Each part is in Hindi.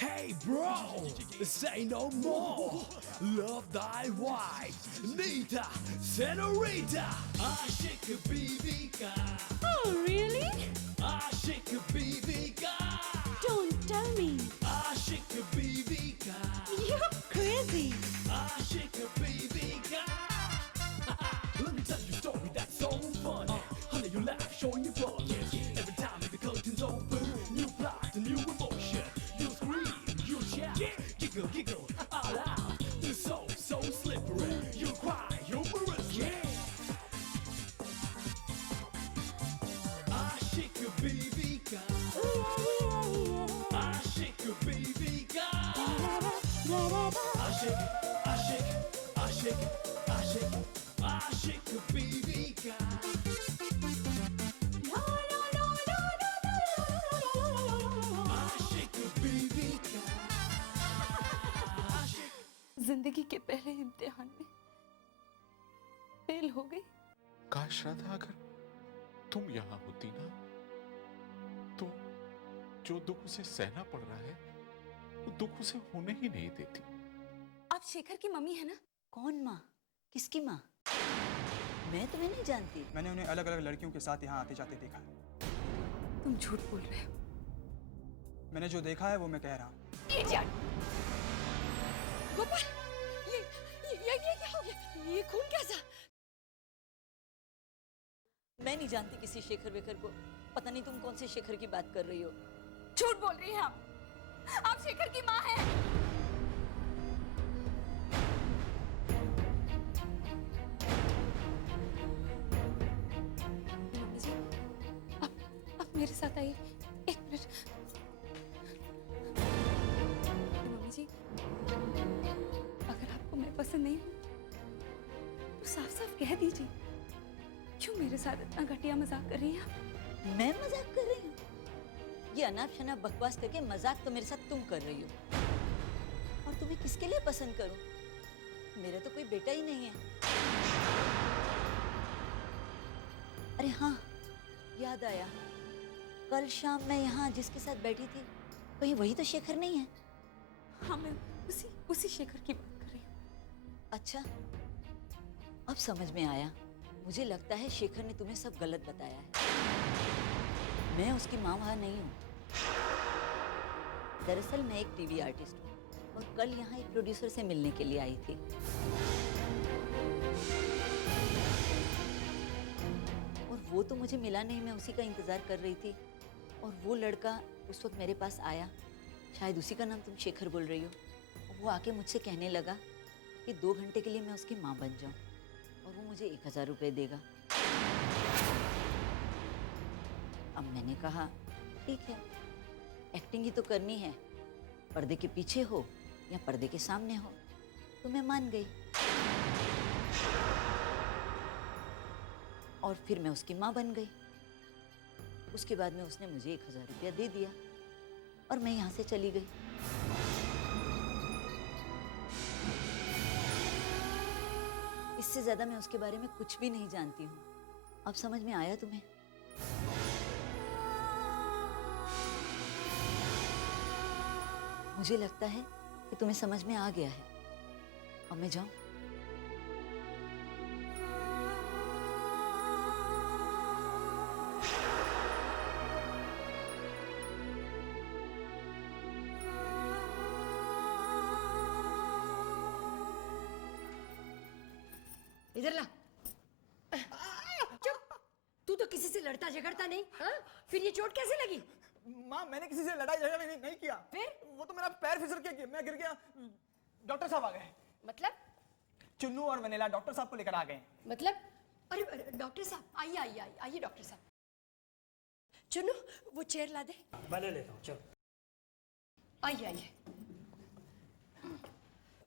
Hey bro, say no more. Love thy wife, Nita, Senorita. Aşık Bibika. Oh, really? Aşık Bibika. Don't tell me. Aşık Bibika. You're crazy. Aşık Bibika. Let me tell you a story that's so funny. Honey, you laugh, showing your body. Every time the curtains open, new plot, a new emotion. You scream, you shout, giggle, giggle, all out. You're so slippery. You cry, humorously. Aşık Bibika. Aşık Bibika. Aşık, aşık, aşık, aşık, aşık Bibika. आशिक बीवी का आशिक। जिंदगी के पहले इम्तिहान में फेल हो गई। काश राधा अगर तुम यहाँ होती ना तो जो दुख उसे सहना पड़ रहा है वो दुख उसे होने ही नहीं देती। आप शेखर की मम्मी है ना? कौन माँ? किसकी माँ? मैं तुम्हें नहीं जानती। मैंने उन्हें अलग अलग लड़कियों के साथ यहाँ आते जाते देखा है। तुम झूठ बोल रहे हो। मैंने जो देखा है वो मैं कह रहा हूँ। Idiot! गोपाल, ये क्या हो गया? ये खून कैसा? मैं नहीं जानती किसी शेखर वेखर को। पता नहीं तुम कौन से शेखर की बात कर रही हो। झूठ बोल रही हैं आप शेखर की माँ हैं। मम्मी जी, आप मेरे साथ आइए। एक मिनट। मम्मी जी, अगर आपको मैं पसंद नहीं हूँ तो साफ साफ कह दीजिए। क्यों मेरे साथ इतना घटिया मजाक कर रही हैं आप? मैं मजाक कर रही हूँ? ये अनाप शनाप बकवास करके मजाक तो मेरे साथ तुम कर रही हो। और तुम्हें किसके लिए पसंद करूं? मेरा तो कोई बेटा ही नहीं है। अरे हाँ, याद आया। कल शाम मैं यहाँ जिसके साथ बैठी थी कहीं वही तो शेखर नहीं है? हाँ, मैं उसी शेखर की बात कर रही हूँ। अच्छा, अब समझ में आया। मुझे लगता है शेखर ने तुम्हें सब गलत बताया है। मैं उसकी माँ वहाँ नहीं हूँ। दरअसल मैं एक टीवी आर्टिस्ट हूँ और कल यहाँ एक प्रोड्यूसर से मिलने के लिए आई थी। और वो तो मुझे मिला नहीं, मैं उसी का इंतजार कर रही थी। और वो लड़का उस वक्त मेरे पास आया, शायद उसी का नाम तुम शेखर बोल रही हो। और वो आके मुझसे कहने लगा कि 2 घंटे के लिए मैं उसकी माँ बन जाऊँ और वो मुझे 1000 रुपये देगा। अब मैंने कहा ठीक है, एक्टिंग ही तो करनी है, पर्दे के पीछे हो या पर्दे के सामने हो। तो मैं मान गई और फिर मैं उसकी माँ बन गई। उसके बाद में उसने मुझे 1000 रुपया दे दिया और मैं यहाँ से चली गई। इससे ज्यादा मैं उसके बारे में कुछ भी नहीं जानती हूँ। अब समझ में आया तुम्हें? मुझे लगता है कि तुम्हें समझ में आ गया है। अब मैं जाऊं? इधर ला। चुप। तू तो किसी से लड़ता झगड़ता नहीं, हाँ? फिर ये चोट कैसे लगी? माँ, मैंने किसी से लड़ाई झगड़ा नहीं किया। फिर? वो तो मेरा पैर फिसल के मैं गिर गया। डॉक्टर साहब आ गए। मतलब? चुन्नू और वनीला डॉक्टर साहब को लेकर आ गए। मतलब? अरे डॉक्टर साहब, आइए आइए आइए आइए डॉक्टर साहब। चुन्नू, वो चेयर ला दे। मैं ले लेता हूँ, चलो। आइए आइए।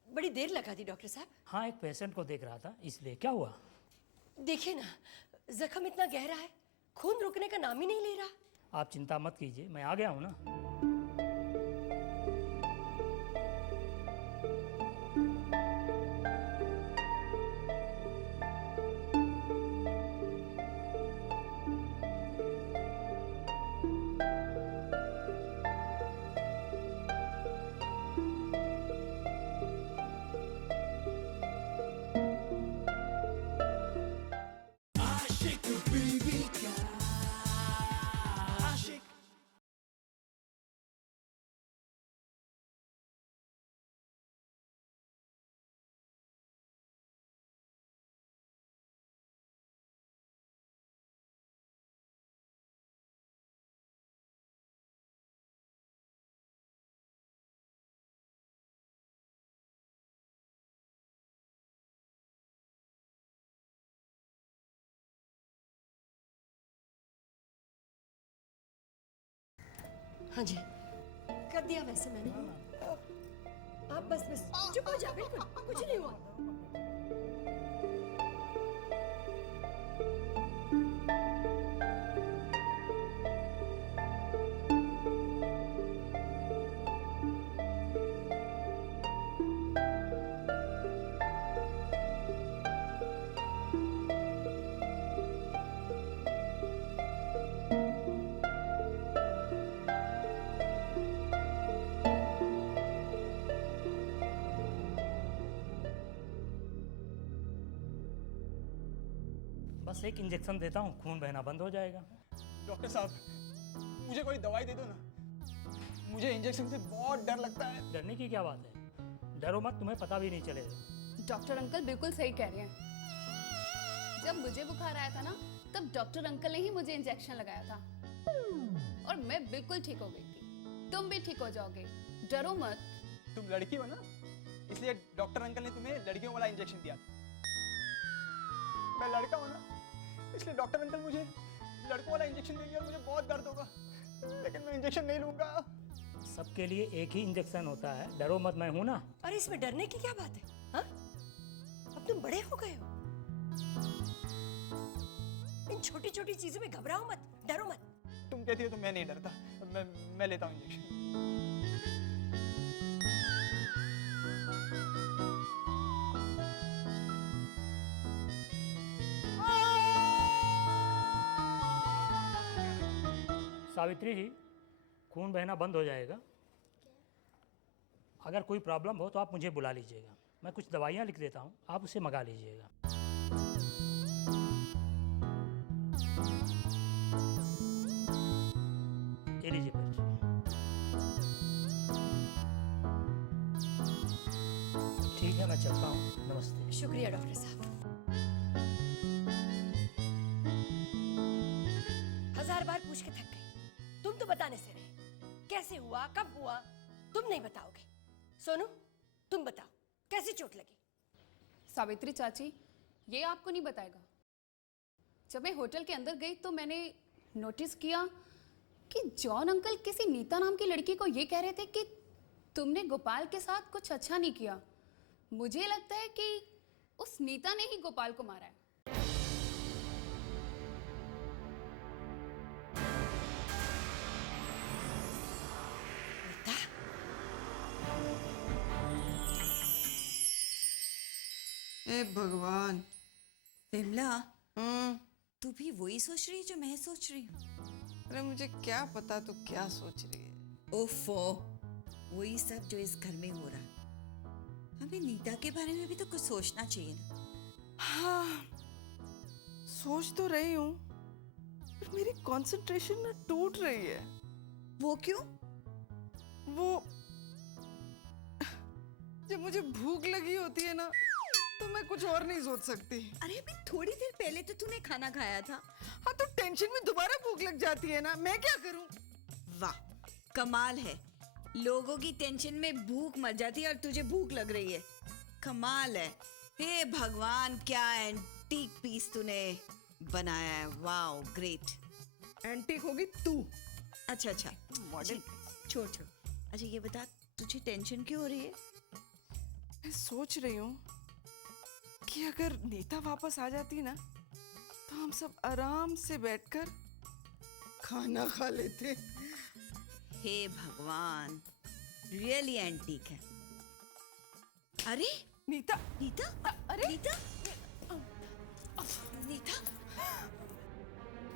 बड़ी देर लगा दी डॉक्टर साहब। हाँ, एक पेशेंट को देख रहा था, इसलिए। क्या हुआ? देखिए ना, जख्म इतना गहरा है, खून रुकने का नाम ही नहीं ले रहा। आप चिंता मत कीजिए, मैं आ गया हूँ ना। हाँ जी, कर दिया वैसे मैंने। आप बस बस चुप हो जा, बिल्कुल कुछ नहीं हुआ। बस एक इंजेक्शन देता हूँ, खून बहना बंद हो जाएगा। डॉक्टर साहब मुझे कोई दवाई दे दो ना, मुझे इंजेक्शन से बहुत डर लगता है। डरने की क्या बात है, डरो मत, तुम्हें पता भी नहीं चलेगा। डॉक्टर अंकल बिल्कुल सही कह रहे हैं। जब मुझे बुखार आया था ना, तब डॉक्टर अंकल ने ही मुझे इंजेक्शन लगाया था और मैं बिल्कुल ठीक हो गई थी। तुम भी ठीक हो जाओगे, डरो मत। तुम लड़की हो ना, इसलिए डॉक्टर अंकल ने तुम्हें लड़कियों वाला इंजेक्शन दिया था। मैं लड़का हूँ ना, इसलिए डॉक्टर अंकल मुझे लड़कों वाला इंजेक्शन देंगे और मुझे बहुत दर्द होगा, लेकिन मैं इंजेक्शन नहीं लूंगा। सबके लिए एक ही इंजेक्शन होता है, डरो मत, मैं हूं ना। अरे इसमें डरने की क्या बात है? हाँ, अब तुम बड़े हो गए हो। इन छोटी छोटी चीजों में घबराओ मत, डरो मत। तुम कहती हो तो मैं नहीं डरता, मैं लेता हूँ इंजेक्शन। सावित्री जी, खून बहना बंद हो जाएगा। अगर कोई प्रॉब्लम हो तो आप मुझे बुला लीजिएगा, मैं कुछ दवाइयाँ लिख देता हूँ, आप उसे मंगा लीजिएगा। ये लीजिए पर्ची। ठीक है, मैं चलता हूँ, नमस्ते। शुक्रिया डॉक्टर साहब। 1000 बार पूछ के थक गई, तुम तो बताने से रहे। कैसे हुआ, कब हुआ, तुम नहीं बताओगे। सोनू, तुम बताओ, कैसी चोट लगी? सावित्री चाची, ये आपको नहीं बताएगा। जब मैं होटल के अंदर गई तो मैंने नोटिस किया कि जॉन अंकल किसी नीता नाम की लड़की को ये कह रहे थे कि तुमने गोपाल के साथ कुछ अच्छा नहीं किया। मुझे लगता है कि उस नीता ने ही गोपाल को मारा है। ए भगवान। विमला, तू भी वही सोच रही है जो मैं सोच रही हूँ? अरे मुझे क्या पता तू क्या सोच रही है। ओफो, वही सब जो इस घर में हो रहा है। हमें नीता के बारे में भी तो कुछ सोचना चाहिए ना। हाँ, सोच तो रही हूँ, पर मेरी कंसंट्रेशन ना टूट रही है। वो क्यों? वो जब मुझे भूख लगी होती है ना, तो मैं कुछ और नहीं सोच सकती। अरे अभी थोड़ी देर पहले तो तूने खाना खाया था। हाँ, तो टेंशन में दोबारा भूख लग जाती है ना, मैं क्या करूं? वाह, कमाल है। लोगों की टेंशन में भूख मर जाती है और तुझे भूख लग रही है। कमाल है। हे भगवान, क्या एंटीक पीस तूने बनाया है। Wow, great. एंटीक होगी तू। अच्छा अच्छा, मॉडल। छोड़ छोड़। अच्छा ये बता, तुझे टेंशन क्यों हो रही है? मैं सोच रही हूँ कि अगर नीता वापस आ जाती ना, तो हम सब आराम से बैठकर खाना खा लेते। हे भगवान, रियली एंटीक है। अरे नीता, नीता, अरे नीता, नीता,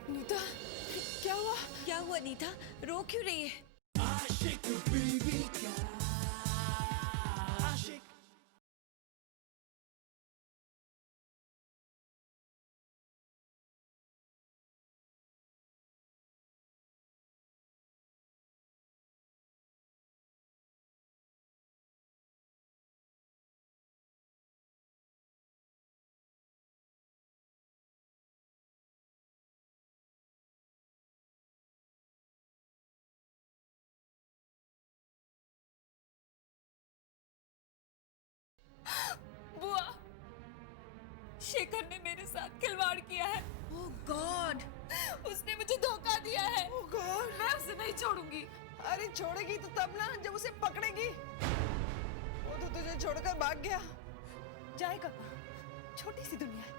नीता, क्या हुआ? क्या हुआ नीता? रो क्यों रही है? आशिक बीवी का आशिक। बुआ, शेखर ने मेरे साथ खिलवाड़ किया है। ओह गॉड, उसने मुझे धोखा दिया है। Oh God! मैं उसे नहीं छोड़ूंगी। अरे छोड़ेगी तो तब ना जब उसे पकड़ेगी। वो तो तुझे छोड़कर भाग गया। जाएगा कहाँ? छोटी सी दुनिया है,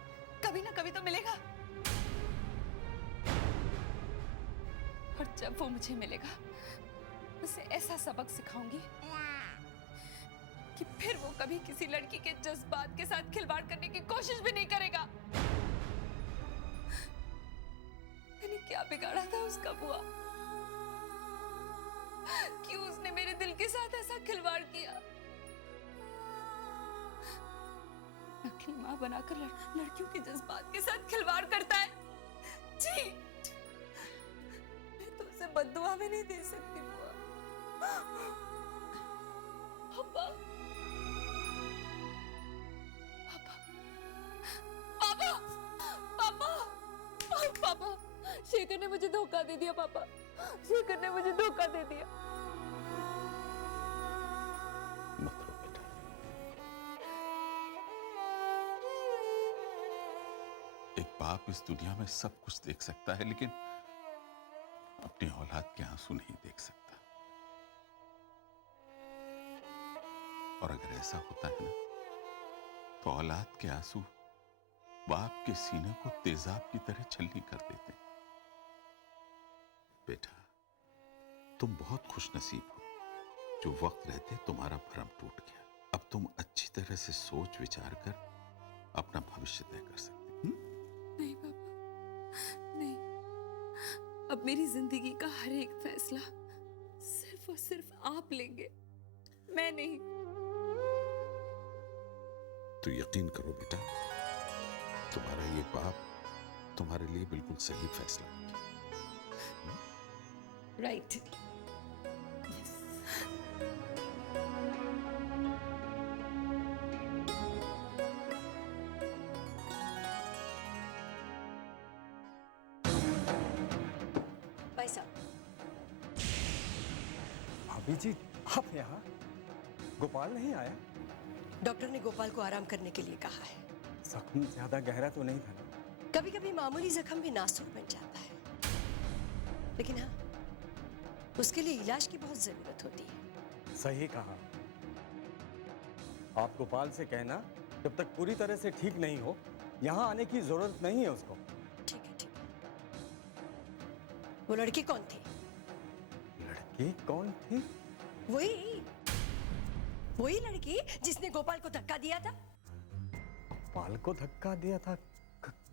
कभी ना कभी तो मिलेगा। और जब वो मुझे मिलेगा उसे ऐसा सबक सिखाऊंगी कि फिर वो कभी किसी लड़की के जज्बात के साथ खिलवाड़ करने की कोशिश भी नहीं करेगा। मैंने क्या बिगाड़ा था उसका बुआ? क्यों उसने मेरे दिल के साथ ऐसा खिलवाड़ किया? नकली माँ बनाकर लड़कियों के जज्बात के साथ खिलवाड़ करता है। जी, मैं तो उसे बद्दुआ भी नहीं दे सकती बुआ। पापा, पापा, पापा, पापा, पापा, शेखर ने मुझे धोखा दे दिया। पापा, शेखर ने मुझे धोखा दे दिया। मत रो बेटा। एक बाप इस दुनिया में सब कुछ देख सकता है, लेकिन अपनी औलाद के आंसू नहीं देख सकता। और अगर ऐसा होता है ना, तो औलाद के आंसू बाप के सीने को तेजाब की तरह छलनी कर देते हैं। बेटा, तुम बहुत खुशनसीब हो जो वक्त रहते तुम्हारा भरम टूट गया। अब तुम अच्छी तरह से सोच विचार कर अपना भविष्य तय कर सकते। नहीं पापा, नहीं। अब मेरी जिंदगी का हर एक फैसला सिर्फ और सिर्फ आप लेंगे, मैं नहीं। तो यकीन करो बेटा, तुम्हारा ये बाप तुम्हारे लिए बिल्कुल सही फैसला है। राइट। भाई साहब, भाभी जी आप यहाँ? गोपाल नहीं आया? डॉक्टर ने गोपाल को आराम करने के लिए कहा है। जख्म ज्यादा गहरा तो नहीं था ना? कभी कभी मामूली जख्म भी नासुर बन जाता है, लेकिन हाँ, उसके लिए इलाज की बहुत जरूरत होती है। सही कहा। आप गोपाल से कहना जब तक पूरी तरह से ठीक नहीं हो यहाँ आने की जरूरत नहीं है उसको। ठीक है, ठीक है। वो लड़की कौन थी? लड़की कौन थी? वही लड़की जिसने गोपाल को धक्का दिया था। गोपाल को धक्का दिया था?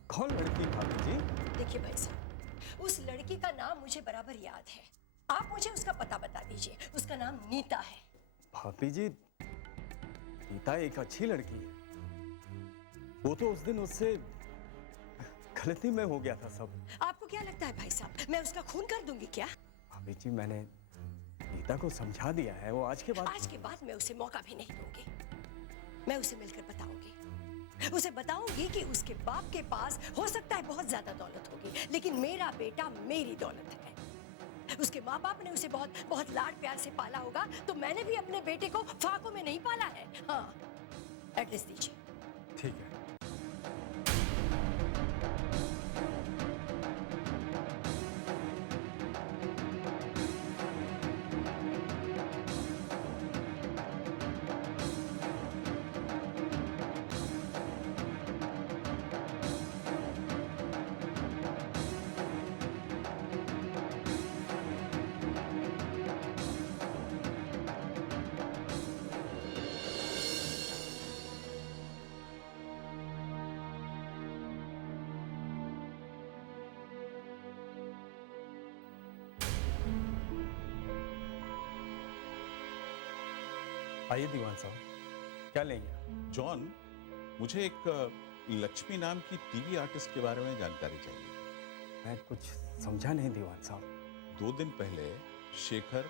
कौन लड़की भाभी जी? देखिए भाई साहब, उस लड़की का नाम मुझे बराबर याद है। आप मुझे उसका पता बता दीजिए। उसका नाम नीता है। भाभी जी, नीता एक अच्छी लड़की है। वो तो उस दिन उससे गलती में हो गया था सब। आपको क्या लगता है भाई साहब, मैं उसका खून कर दूंगी क्या? भाभी जी, मैंने नीता को समझा दिया है। वो आज के बाद मैं उसे मौका भी नहीं दूंगी। मैं उसे मिलकर बताऊंगी। उसे बताऊंगी कि उसके बाप के पास हो सकता है बहुत ज्यादा दौलत होगी, लेकिन मेरा बेटा मेरी दौलत है। उसके माँ बाप ने उसे बहुत बहुत लाड प्यार से पाला होगा, तो मैंने भी अपने बेटे को फाकों में नहीं पाला है। हाँ, एड्रेस दीजिए। ठीक है। आइए दीवान साहब, क्या लेंगे? जॉन, मुझे एक लक्ष्मी नाम की टीवी आर्टिस्ट के बारे में जानकारी चाहिए। मैं कुछ समझा नहीं दीवान साहब। 2 दिन पहले शेखर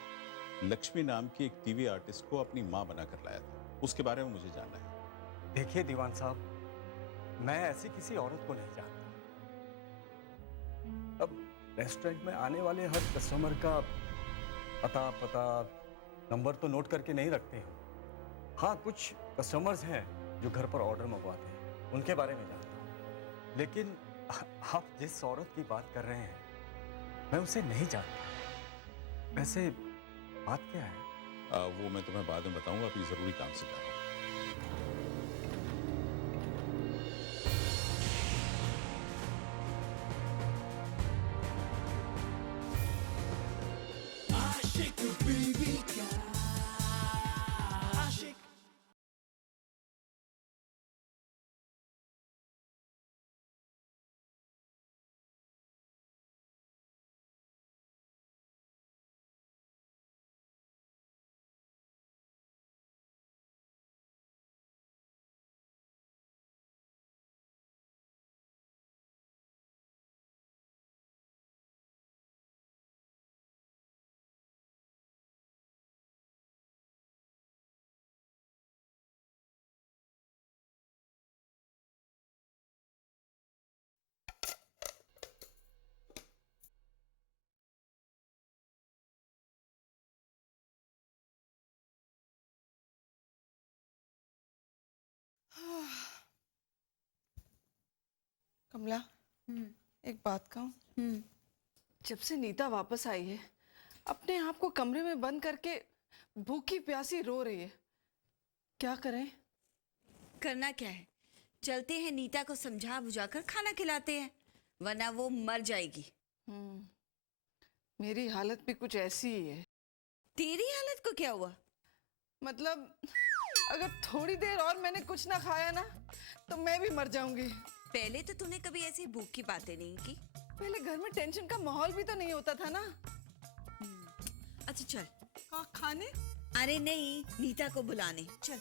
लक्ष्मी नाम की एक टीवी आर्टिस्ट को अपनी मां बनाकर लाया था, उसके बारे में मुझे जानना है। देखिए दीवान साहब, मैं ऐसी किसी औरत को नहीं जानता। अब रेस्टोरेंट में आने वाले हर कस्टमर का पता नंबर तो नोट करके नहीं रखते हैं। हाँ, कुछ कस्टमर्स हैं जो घर पर ऑर्डर मंगवाते हैं, उनके बारे में जानता हूँ। लेकिन आप जिस औरत की बात कर रहे हैं, मैं उसे नहीं जानता। वैसे बात क्या है? वो मैं तुम्हें बाद में बताऊंगा, अभी जरूरी काम से जा रहा हूं। आशिक बीवी का आशिक। कमला, एक बात कहूँ? जब से नीता वापस आई है, अपने आप को कमरे में बंद करके भूखी प्यासी रो रही है। क्या करें? करना क्या है, चलते हैं नीता को समझा बुझाकर खाना खिलाते हैं, वरना वो मर जाएगी। मेरी हालत भी कुछ ऐसी ही है। तेरी हालत को क्या हुआ? मतलब अगर थोड़ी देर और मैंने कुछ ना खाया ना, तो मैं भी मर जाऊंगी। पहले तो तूने कभी ऐसी भूख की बातें नहीं की। पहले घर में टेंशन का माहौल भी तो नहीं होता था ना। अच्छा चल। खाने? अरे नहीं, नीता को बुलाने चल।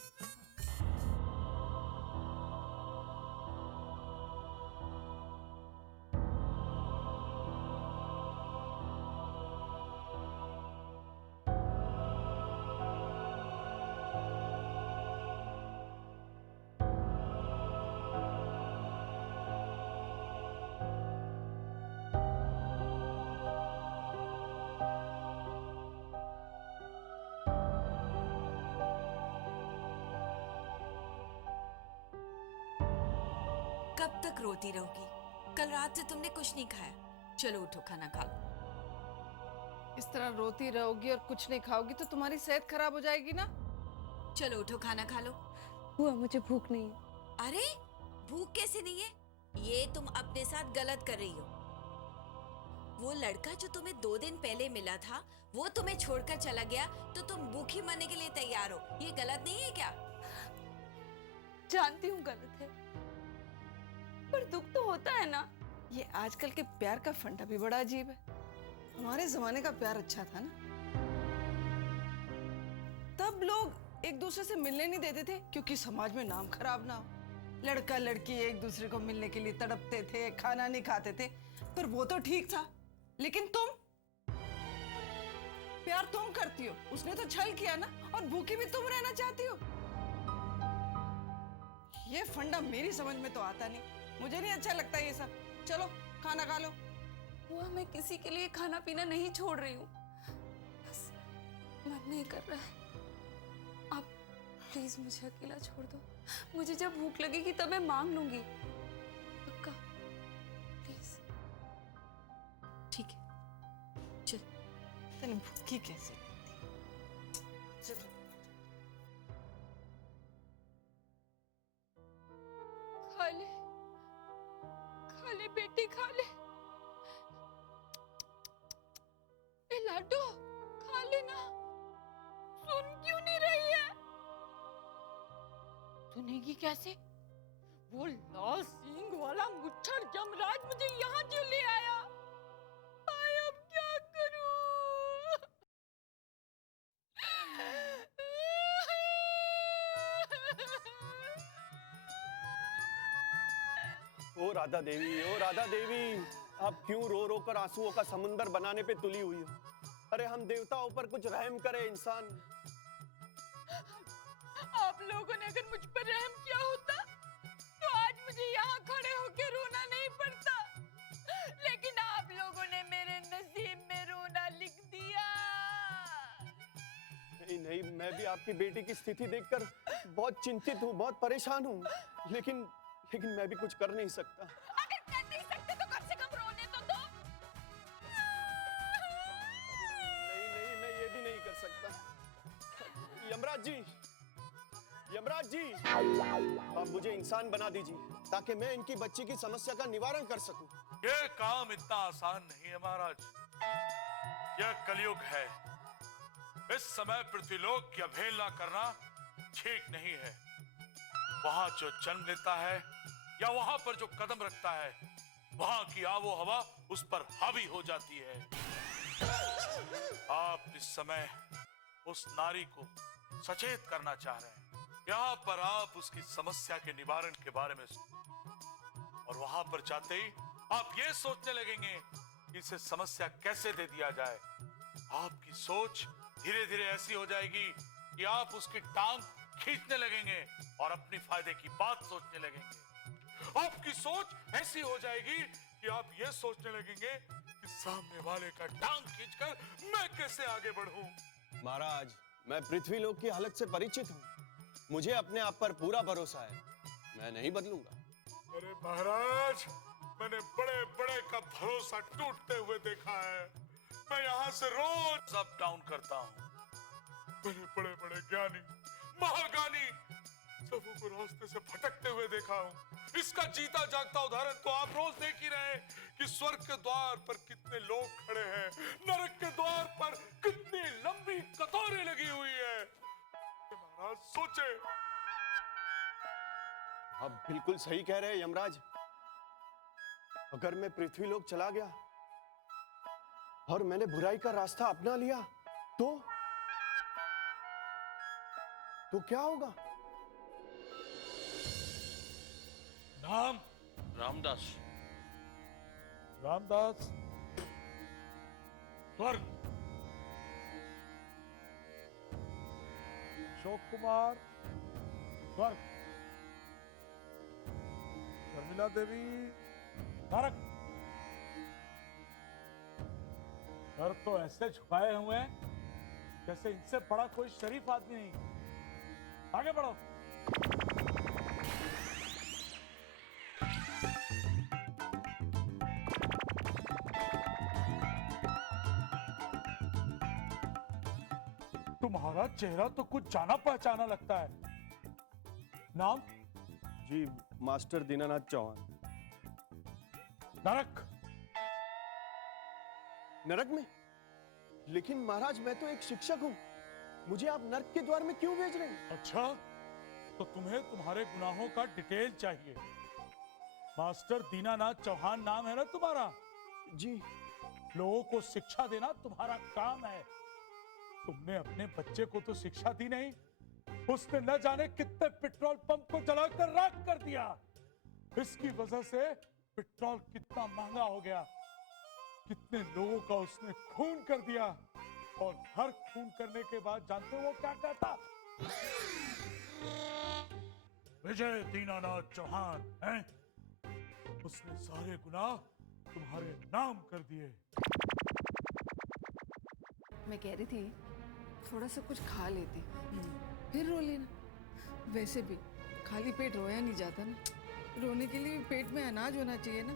कब तक रोती रहोगी? कल रात से तुमने कुछ नहीं खाया। चलो उठो, खाना खा लो। इस तरह रोती रहोगी और कुछ नहीं खाओगी तो तुम्हारी सेहत खराब हो जाएगी ना। चलो उठो, खाना खा लो। बुआ, मुझे भूख नहीं है। अरे भूख कैसे नहीं है? ये तुम अपने साथ गलत कर रही हो। वो लड़का जो तुम्हें 2 दिन पहले मिला था, वो तुम्हें छोड़कर चला गया, तो तुम भूखी मरने के लिए तैयार हो। ये गलत नहीं है क्या? जानती हूँ गलत है, पर दुख तो होता है ना। ये आजकल के प्यार का फंडा भी बड़ा अजीब है। हमारे जमाने का प्यार अच्छा था ना। तब लोग एक दूसरे से मिलने नहीं देते थे क्योंकि समाज में नाम खराब ना हो। लड़का लड़की एक दूसरे को मिलने के लिए तड़पते थे, खाना नहीं खाते थे, पर वो तो ठीक था। लेकिन तुम प्यार तुम करती हो, उसने तो छल किया ना, और भूखी भी तुम रहना चाहती हो। ये फंडा मेरी समझ में तो आता नहीं, मुझे नहीं अच्छा लगता ये सब। चलो खाना खा लो। बुआ, मैं किसी के लिए खाना पीना नहीं छोड़ रही हूँ, बस मन नहीं कर रहा है। आप प्लीज मुझे अकेला छोड़ दो। मुझे जब भूख लगेगी तब मैं मांग लूंगी, पक्का, प्लीज। ठीक है, चल। तेने भूखी कैसे? चलो। खा ले बेटी, खा ले। ए लाडो, खा लेना। सुन क्यों नहीं रही है? सुनेगी कैसे? वो लाल सींग वाला मुच्छर जमराज मुझे यहाँ क्यों ले आया? आय, अब क्या करूं? ओ राधा देवी, ओ राधा देवी, आप क्यों रो रो कर आंसुओं का समुंदर बनाने पे तुली हुई हो? अरे हम देवताओं पर कुछ रहम करे इंसान। आप लोगों ने अगर मुझ पर रहम किया होता तो आज मुझे यहाँ खड़े होकर रोना नहीं पड़ता, लेकिन आप लोगों ने मेरे नसीब में रोना लिख दिया। नहीं नहीं, मैं भी आपकी बेटी की स्थिति देखकर बहुत चिंतित हूँ, बहुत परेशान हूँ, लेकिन मैं भी कुछ कर नहीं सकता। अगर कर नहीं सकते तो कम से कम रोने तो दो। नहीं नहीं, मैं ये भी नहीं कर सकता। यमराज जी, यमराज जी, आप मुझे इंसान बना दीजिए ताकि मैं इनकी बच्ची की समस्या का निवारण कर सकूं। ये काम इतना आसान नहीं है महाराज। यह कलयुग है। इस समय पृथ्वीलोक की अवहेलना करना ठीक नहीं है। वहां जो जन्म लेता है या वहां पर जो कदम रखता है, वहां की आबो हवा उस पर हावी हो जाती है। आप इस समय उस नारी को सचेत करना चाह रहे हैं। यहाँ पर आप उसकी समस्या के निवारण के बारे में और वहां पर जाते ही आप ये सोचने लगेंगे कि इसे समस्या कैसे दे दिया जाए। आपकी सोच धीरे धीरे ऐसी हो जाएगी कि आप उसकी टांग खींचने लगेंगे और अपनी फायदे की बात सोचने लगेंगे। आपकी सोच ऐसी हो जाएगी कि आप ये सोचने लगेंगे कि सामने वाले का टांग खींचकर मैं कैसे आगे बढ़ूं। महाराज, मैं पृथ्वीलोक की हालत से परिचित हूँ। मुझे अपने आप पर पूरा भरोसा है। मैं नहीं बदलूंगा। अरे महाराज, मैंने बड़े बड़े का भरोसा टूटते हुए देखा है। मैं यहाँ से रोज अप डाउन करता हूँ। मैंने बड़े बड़े ज्ञानी, महाज्ञानी सबों को रास्ते से भटकते हुए देखा हूँ। इसका जीता जागता उदाहरण तो आप रोज देख ही रहे हैं कि स्वर्ग के द्वार पर कितने लोग खड़े हैं, नरक के द्वार पर कितनी लंबी कतारें लगी हुई है। महाराज सोचे। आप बिल्कुल सही कह रहे हैं यमराज। अगर मैं पृथ्वीलोक चला गया और मैंने बुराई का रास्ता अपना लिया तो क्या होगा? नाम रामदास। रामदास। स्वर्ग अशोक कुमार। स्वर्ग शर्मिला देवी। नरक। सर तो ऐसे झुकाए हुए हैं जैसे इनसे बड़ा कोई शरीफ आदमी नहीं। आगे बढ़ो। तुम्हारा चेहरा तो कुछ जाना पहचाना लगता है। नाम? जी, मास्टर दीनानाथ चौहान। नरक। नरक में? लेकिन महाराज, मैं तो एक शिक्षक हूं। मुझे आप नरक के द्वार में क्यों भेज रहे हैं? अच्छा, तो तुम्हें तुम्हारे गुनाहों का डिटेल चाहिए। मास्टर दीनानाथ चौहान नाम है ना तुम्हारा? जी। लोगों को शिक्षा देना तुम्हारा काम है। तुमने अपने बच्चे को तो शिक्षा दी नहीं, उसने न जाने कितने पेट्रोल पंप को जलाकर राख कर दिया। इसकी वजह से पेट्रोल कितना महंगा हो गया, कितने लोगों का उसने खून कर दिया। और हर खून करने के बाद जानते हो वो क्या कहता? विजय दीनानाथ चौहान हैं? उसने सारे गुनाह तुम्हारे नाम कर दिए। मैं कह रही थी थोड़ा सा कुछ खा लेते, फिर रो लेना। वैसे भी खाली पेट रोया नहीं जाता ना, रोने के लिए पेट में अनाज होना चाहिए ना।